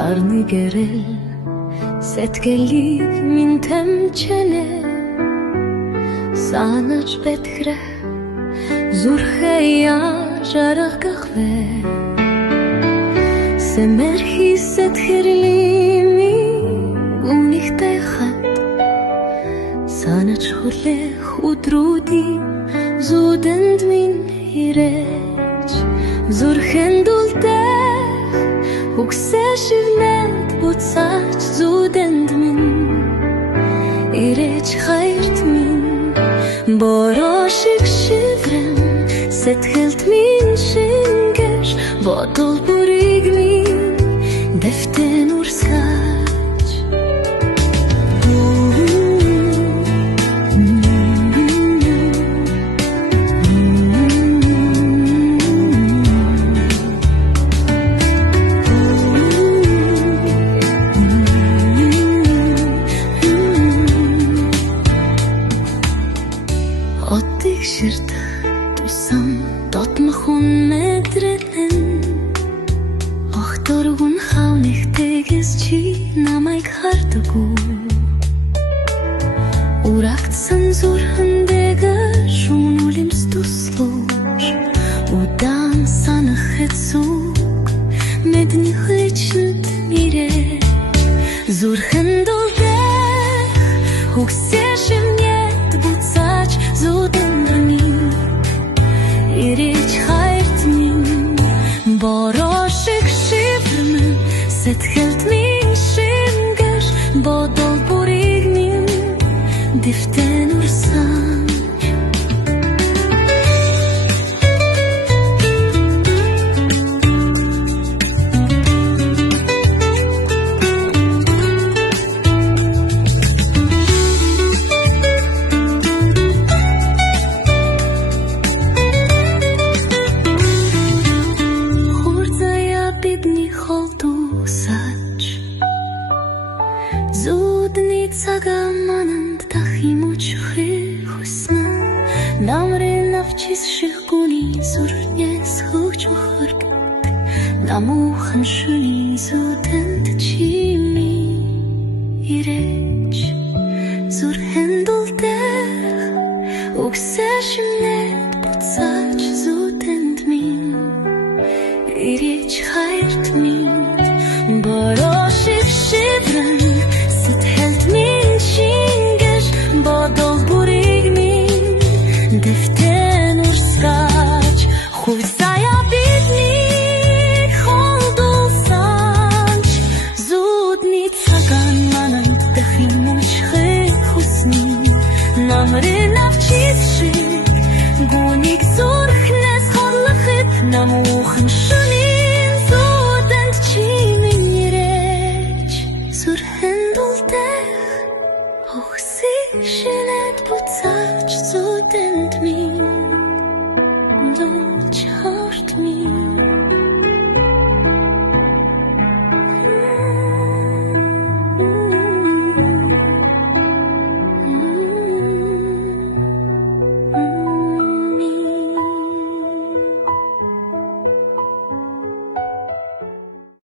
Шарны гэрэл сэтгэлийг минь тэмчэнэ санаж бэтгэрэ зүрхээ яжарахгахвэ сэмэрхи сэтгэрлими үнихтэй хат санаж хүлэх өдрүүдийн зүдэнд минь ирэж зүрхэнд үлдэх үгсээ шивнээд буцаач зүдэнд минь ирэж хайрт минь борошиг шиврэм сэтгэлд минь шингэж бодол бүрийг минь дэвтэн урсгаж Отыг ширт тусан дотмохун мэдрэлэн Охторгун хавнихтэгээс чи намайг хардаггүй Урагдсан зүрхэндээ шүүнүлэмс туслууш Удаан санах хэцүүг мэдних личнэд мирэ Зүрхэнд үлдэх үгсээ шивнээд буцаач зүдэнд минь ирэж хайрт минь борошиг шиврэм сэтгэлд минь шингэж бодол бүрийг минь дэвтэн урсан Зүдний цагаан мананд дахимучхи хүснэ намрын авчис шиг гүний зүрхнээс хөгж мөхөргөд намуухан шүний зүдэнд чими ирэж зүрхэнд үлдэх үгсээ